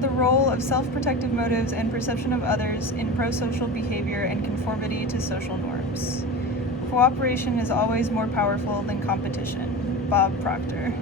The role of self-protective motives and perception of others in pro-social behavior and conformity to social norms. Cooperation is always more powerful than competition. Bob Proctor.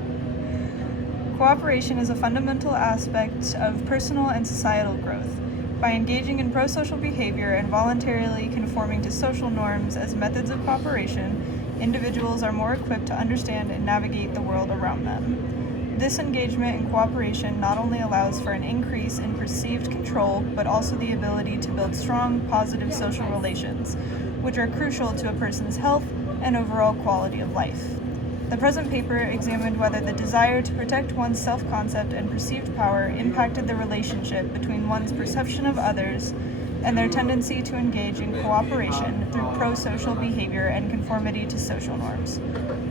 Cooperation is a fundamental aspect of personal and societal growth. By engaging in pro-social behavior and voluntarily conforming to social norms as methods of cooperation, individuals are more equipped to understand and navigate the world around them. This engagement and cooperation not only allows for an increase in perceived control, but also the ability to build strong, positive social relations, which are crucial to a person's health and overall quality of life. The present paper examined whether the desire to protect one's self-concept and perceived power impacted the relationship between one's perception of others and their tendency to engage in cooperation through pro-social behavior and conformity to social norms.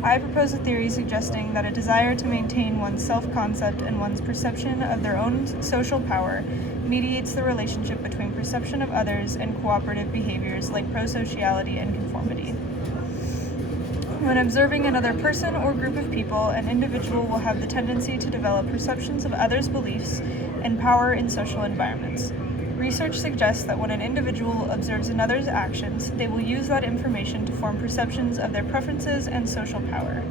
I propose a theory suggesting that a desire to maintain one's self-concept and one's perception of their own social power mediates the relationship between perception of others and cooperative behaviors like prosociality and conformity. When observing another person or group of people, an individual will have the tendency to develop perceptions of others' beliefs and power in social environments. Research suggests that when an individual observes another's actions, they will use that information to form perceptions of their preferences and social power.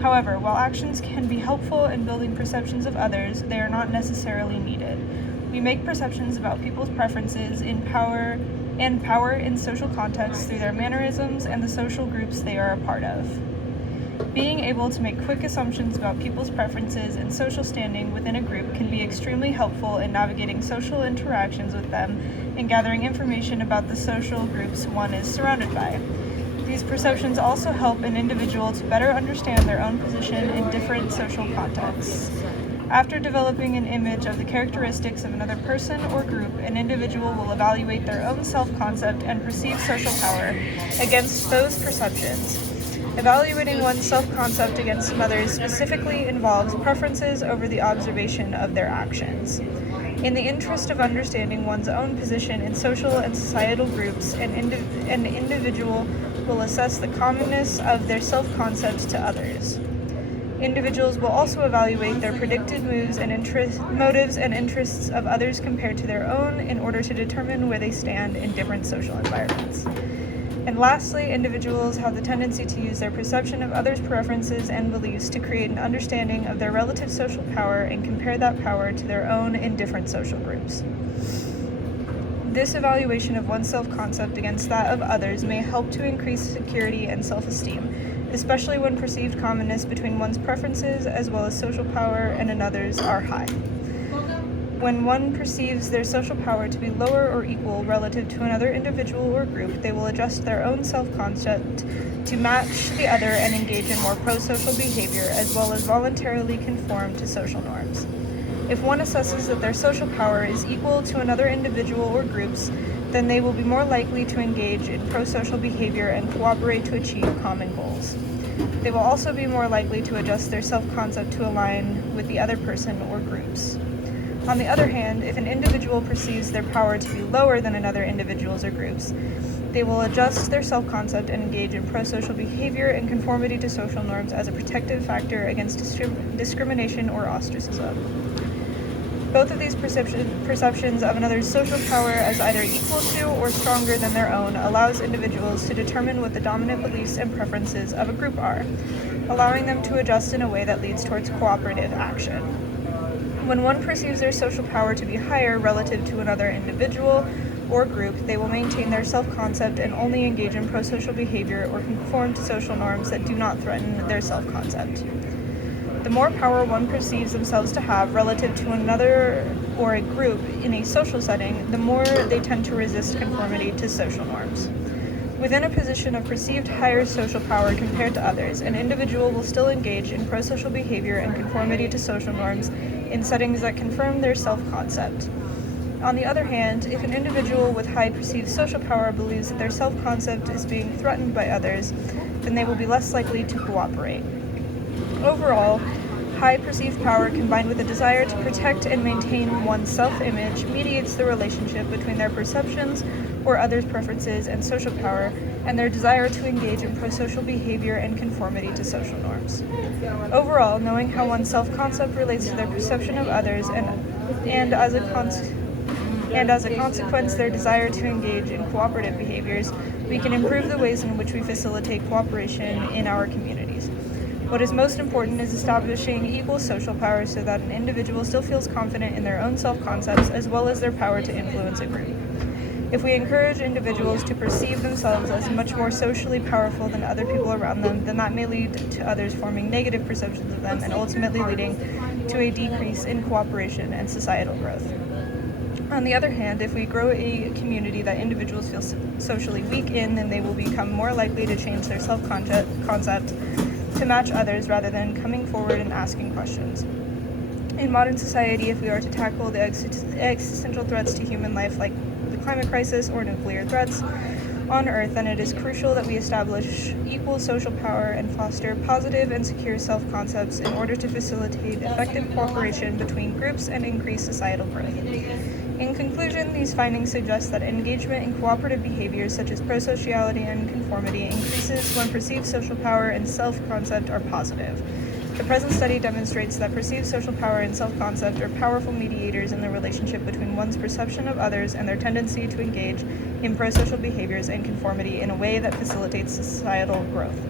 However, while actions can be helpful in building perceptions of others, they are not necessarily needed. We make perceptions about people's preferences in power in social contexts through their mannerisms and the social groups they are a part of. Being able to make quick assumptions about people's preferences and social standing within a group can be extremely helpful in navigating social interactions with them and gathering information about the social groups one is surrounded by. These perceptions also help an individual to better understand their own position in different social contexts. After developing an image of the characteristics of another person or group, an individual will evaluate their own self-concept and perceived social power against those perceptions. Evaluating one's self-concept against another's specifically involves preferences over the observation of their actions. In the interest of understanding one's own position in social and societal groups, an individual will assess the commonness of their self-concepts to others. Individuals will also evaluate their predicted motives and interests of others compared to their own in order to determine where they stand in different social environments. And lastly, individuals have the tendency to use their perception of others' preferences and beliefs to create an understanding of their relative social power and compare that power to their own in different social groups. This evaluation of one's self-concept against that of others may help to increase security and self-esteem, especially when perceived commonness between one's preferences as well as social power and another's are high. When one perceives their social power to be lower or equal relative to another individual or group, they will adjust their own self-concept to match the other and engage in more pro-social behavior, as well as voluntarily conform to social norms. If one assesses that their social power is equal to another individual or groups, then they will be more likely to engage in pro-social behavior and cooperate to achieve common goals. They will also be more likely to adjust their self-concept to align with the other person or groups. On the other hand, if an individual perceives their power to be lower than another individual's or groups, they will adjust their self-concept and engage in pro-social behavior and conformity to social norms as a protective factor against discrimination or ostracism. Both of these perceptions of another's social power as either equal to or stronger than their own allows individuals to determine what the dominant beliefs and preferences of a group are, allowing them to adjust in a way that leads towards cooperative action. When one perceives their social power to be higher relative to another individual or group, they will maintain their self-concept and only engage in pro-social behavior or conform to social norms that do not threaten their self-concept. The more power one perceives themselves to have relative to another or a group in a social setting, the more they tend to resist conformity to social norms. Within a position of perceived higher social power compared to others, an individual will still engage in pro-social behavior and conformity to social norms in settings that confirm their self-concept. On the other hand, if an individual with high perceived social power believes that their self-concept is being threatened by others, then they will be less likely to cooperate. Overall, high perceived power combined with a desire to protect and maintain one's self-image mediates the relationship between their perceptions or others' preferences and social power and their desire to engage in pro-social behavior and conformity to social norms. Overall, knowing how one's self-concept relates to their perception of others and and as a consequence, their desire to engage in cooperative behaviors, we can improve the ways in which we facilitate cooperation in our communities. What is most important is establishing equal social power so that an individual still feels confident in their own self-concepts as well as their power to influence a group. If we encourage individuals to perceive themselves as much more socially powerful than other people around them, then that may lead to others forming negative perceptions of them and ultimately leading to a decrease in cooperation and societal growth. On the other hand, if we grow a community that individuals feel socially weak in, then they will become more likely to change their self-concept to match others rather than coming forward and asking questions. In modern society, if we are to tackle the existential threats to human life like the climate crisis or nuclear threats on Earth, then it is crucial that we establish equal social power and foster positive and secure self-concepts in order to facilitate effective cooperation between groups and increase societal growth. In conclusion, these findings suggest that engagement in cooperative behaviors such as prosociality and conformity increases when perceived social power and self-concept are positive. The present study demonstrates that perceived social power and self-concept are powerful mediators in the relationship between one's perception of others and their tendency to engage in prosocial behaviors and conformity in a way that facilitates societal growth.